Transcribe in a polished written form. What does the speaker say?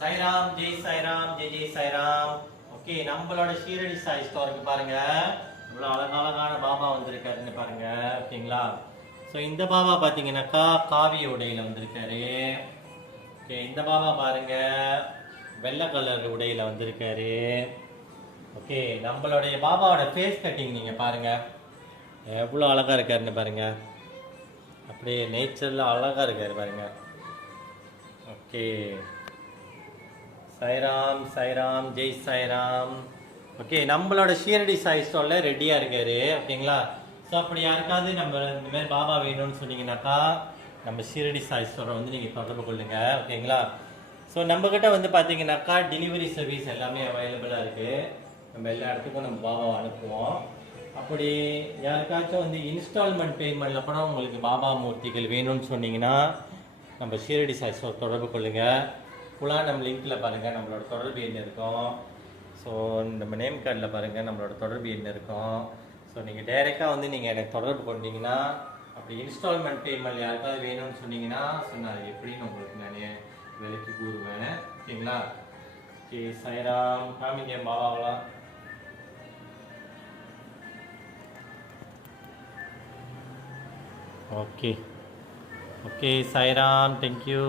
Sairam Jai Sairam Jai Jai Sairam. Okay, நம்மளோட ஷீரடி சாய் ஸ்டோருக்கு பாருங்க, இவ்வளோ அழகான பாபா வந்திருக்காருன்னு பாருங்க. ஓகேங்களா? ஸோ இந்த பாபா பார்த்தீங்கன்னாக்கா காவிய உடையில வந்திருக்காரு. ஓகே, இந்த பாபா பாருங்க வெள்ளை கலர் உடையில வந்திருக்காரு. ஓகே, நம்மளுடைய பாபாவோட ஃபேஸ் கட்டிங் நீங்க பாருங்க, எவ்வளோ அழகா இருக்காருன்னு பாருங்க. அப்படியே நேச்சர்ல அழகா இருக்காரு பாருங்க. ஓகே, சாய்ராம் சாய்ராம் ஜெய் சாய்ராம். ஓகே, நம்மளோட ஷீரடி சாய் ஸ்டாலில் ரெடியாக இருக்காரு. ஓகேங்களா? ஸோ அப்படி யாருக்காவது நம்ம இந்த மாதிரி பாபா வேணும்னு சொன்னீங்கன்னாக்கா நம்ம ஷீரடி சாய் ஸ்டோரை வந்து நீங்கள் தொடர்பு கொள்ளுங்க. ஓகேங்களா? ஸோ நம்மக்கிட்ட வந்து பார்த்தீங்கன்னாக்கா டெலிவரி சர்வீஸ் எல்லாமே அவைலபிளாக இருக்குது. நம்ம எல்லா இடத்துக்கும் நம்ம பாபாவை அனுப்புவோம். அப்படி யாருக்காச்சும் வந்து இன்ஸ்டால்மெண்ட் பேமெண்ட்டில் கூட உங்களுக்கு பாபா மூர்த்திகள் வேணும்னு சொன்னீங்கன்னா நம்ம ஷீரடி சாய் ஸ்டோர் தொடர்பு கொள்ளுங்கள். ஃபுல்லாக நம்ம லிங்க்கில் பாருங்கள் நம்மளோட தொடர்பு எண் இருக்கும். ஸோ நம்ம நேம் கார்டில் பாருங்கள் நம்மளோட தொடர்பு எண் இருக்கும். ஸோ நீங்கள் டைரெக்டாக வந்து நீங்கள் எனக்கு தொடர்பு கொண்டீங்கன்னா, அப்படி இன்ஸ்டால்மெண்ட் பேமெண்ட் யாருக்காவது வேணும்னு சொன்னீங்கன்னா சொன்னார் எப்படின்னு உங்களுக்கு நான் விலைக்கு கூறுவேன். ஓகேங்களா? ஓகே, சாய்ராம். காமிங்க பாபாவெலாம். Okay okay, Sairam. தேங்க்யூ.